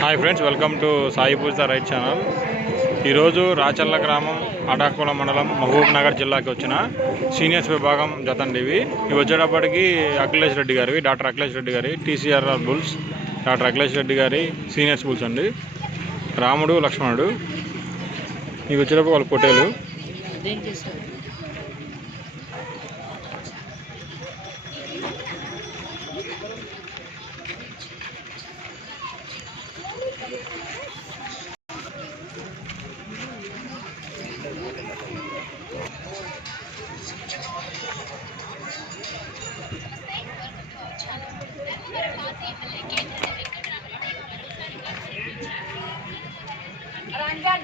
Hi friends welcome to Sai Pooja right channel ఈరోజు రాచల్ల గ్రామం అడాకుల మండలం మహబూబ్ నగర్ జిల్లాకి వచ్చిన సీనియర్స్ విభాగం జతండి ఇవి. ఇవి వచ్చేటప్పటికి అఖిలేష్ రెడ్డి గారివి డాక్టర్ అఖిలేష్ రెడ్డి గారి TCRR bulls doctor Akhilesh Reddy గారి సీనియర్స్ బుల్స్ అండి. రాముడు లక్ష్మణుడు. ఇవి వచ్చేటప్పుడు వాళ్ళ పొట్టేలు. रंजन